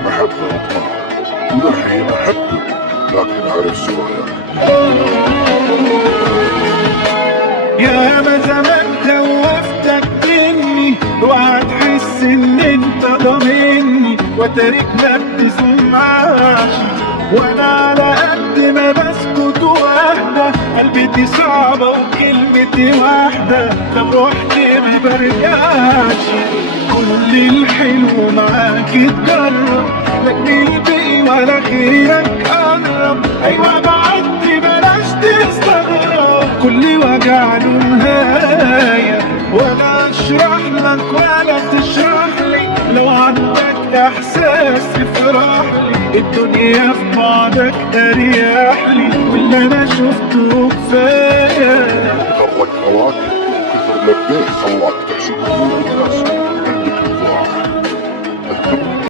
المحبة أطمع، وللحين أحبك لكن أعرف سواك. يا ما زمان خوفتك مني، اوعى تحس ان انت ضامني وتاريخ ما بتسمعش، وانا على قد ما بسكت واهدى قلبتي صعبة وكلمتي واحدة، لو رحت ما برجعش. كل الحلو معاك اتجرب، لكن الباقي ولا خيرك قرب. ايوه بعدت بلاش تستغرب، كل وجع له نهاية، ولا اشرح لك ولا تشرح لي، لو عندك احساس افرح لي، الدنيا في بعدك اريح لي، واللي انا شفته كفاية. كثر لك هواك وكثر لك خلاك تحسب الناس.